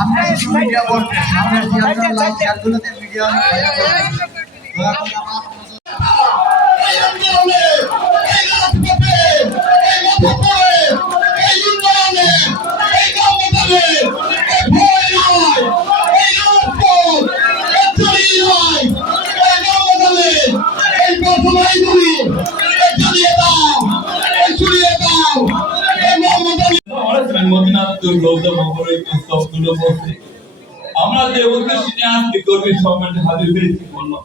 আমরা কিছু মিডিয়া বলতে সামনে দিয়ে লাইভ চ্যাটগুলোতে ভিডিও আমরা যে উদ্দেশ্যে নিয়ে আজকে কর্মী সম্মেলনে হাজির হয়েছি বললাম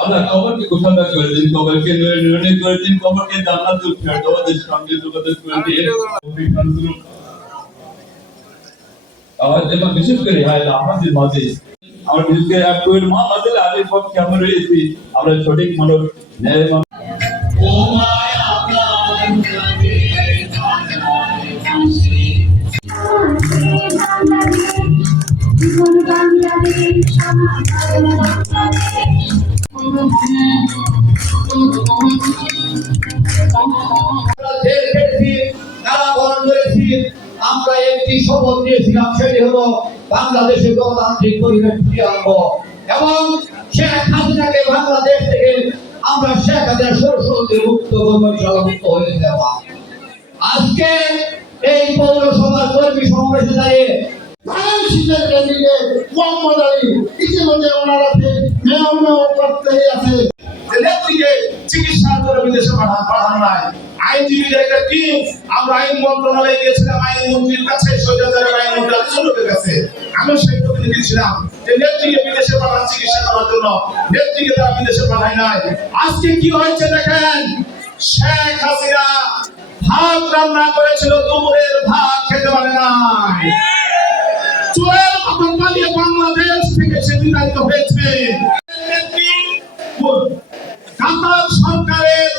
আমরা খবরকে ঘোষণা করে দিন, খবরকে নির্ণয় করে দিন, খবরকে জান্নাতুল ফেরদাউসের সঙ্গে যোগাযোগ করে দিন। বিশেষ করে আমাদের মাঝে আমরা বিশেষ করে একটুর আমাদের আলীর পক্ষে আমরা রয়েছি, আমরা সঠিক মানুষ ন্যায় মানুষ। আমরা একটি শপথ নিয়েছিলাম, সেটি হলো বাংলাদেশের গণতান্ত্রিক পরিবেশ ফিরিয়ে আনবো এবং শেখ হাসিনাকে বাংলাদেশ থেকে আমরা শেখ হাসিনা সরাসরি মুক্ত মুক্ত হয়ে যাওয়া। আজকে এই পৌরসভার কর্মী সমাবেশে দাঁড়িয়ে চিকিৎসার জন্য বিদেশে পাঠানো নাই। আইনজীবীদের একটা টিম আমরা আইন মন্ত্রণালয়ে গিয়েছিলাম, আইনমন্ত্রীর কাছে, সৈয়দার আইনমন্ত্রীর কাছে। আমি সেই প্রতিনিধি ছিলাম যে নেত্রীকে বিদেশে পাঠান চিকিৎসা করার জন্য, নেত্রীকে তারা বিদেশে পাঠায় নাই। আজকে কি হয়েছে দেখেন, শেখ হাসিনা ভাত রান্না করেছিল, দুপুরের ভাত খেতে পারে নাই, চোরের মতন পালিয়ে বাংলাদেশ থেকে সে বিতাড়িত হয়েছে। কাতার সরকারের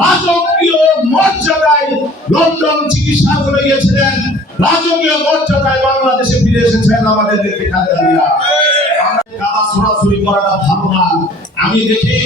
রাজকীয় মর্যাদায় লন্ডন চিকিৎসা করে গিয়েছিলেন, রাজকীয় মর্যাদায় বাংলাদেশে ফিরে এসেছেন আমাদের নেত্রী খালেদা জিয়া। আমরা সরাসরি করাটা ভালো না। আমি দেখি